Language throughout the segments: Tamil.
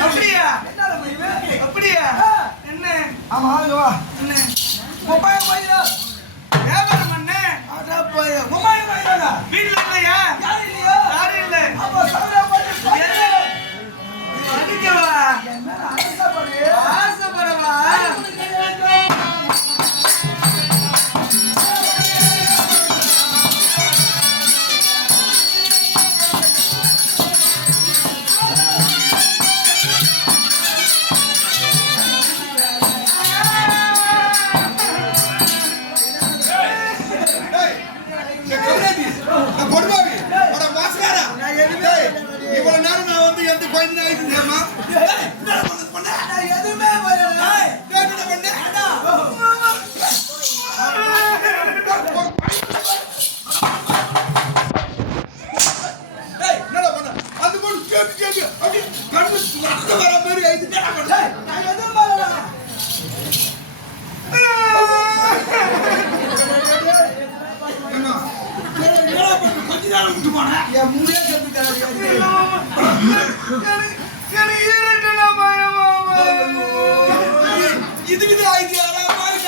அப்படியா? அப்படியா? என்ன? ஆமா வா. என்ன? மொபைல் வாயிரா வியாபாரம் பண்ணு அட போய் மொபைல் வாயிரா வீட்ல இல்லையா? யாரும் இல்லையா? இல்லை? அடிக்கவா என்ன? அடிக்கா ஐயோ அப்படி கண்ணு ரத்தம் வர மாதிரி ஐந்துட்டே நான் எதுவும் வரல கொஞ்ச நேரம் விட்டு ஐடியா மாதிரி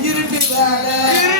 you didn't do that.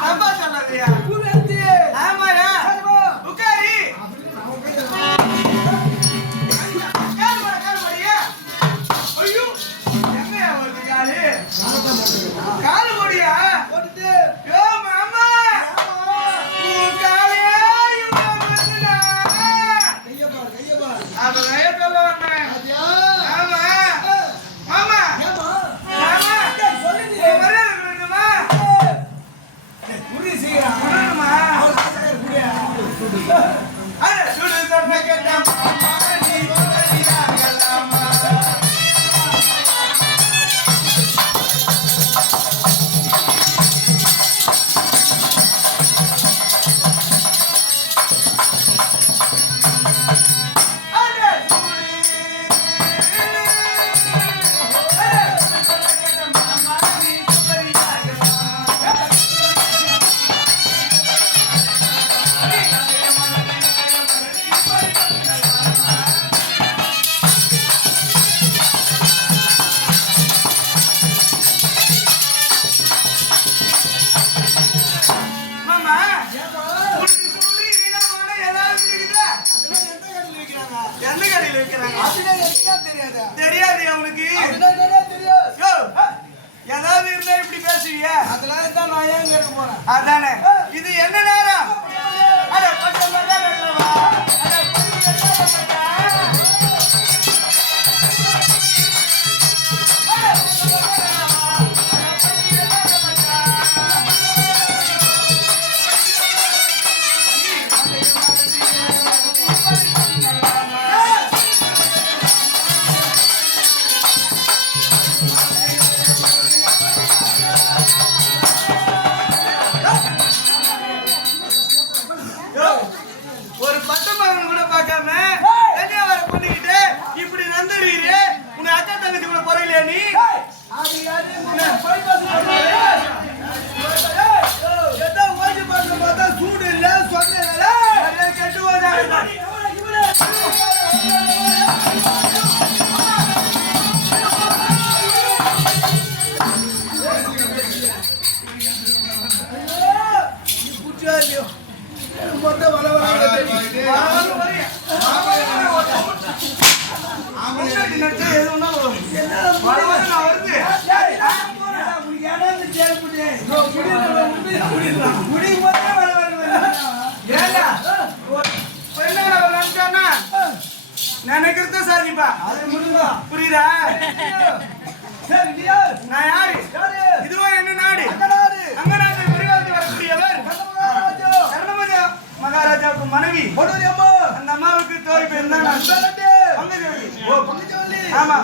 அப்பா சொல்லாதயா எந்த கடையில வைக்கிறாங்க தெரியாது? தெரியாது அவனுக்கு. ஏதாவது இருந்தா இப்படி பேசுவியா? அதெல்லாம் தான் நான் ஏன் கேட்க போறேன்? அதானே. இது என்ன நேரம்? அட கொஞ்சம் நினைக்கிறத சாதிப்பா புரியுதா? நான் யாரு? இதுவோ என்ன நாடு? அங்க நாட்டு விரிவாக்கி வரக்கூடியவர் மகாராஜாவுக்கு மனைவி. அந்த அம்மாவுக்கு நான். பங்கஜவல்லி. ஆமா.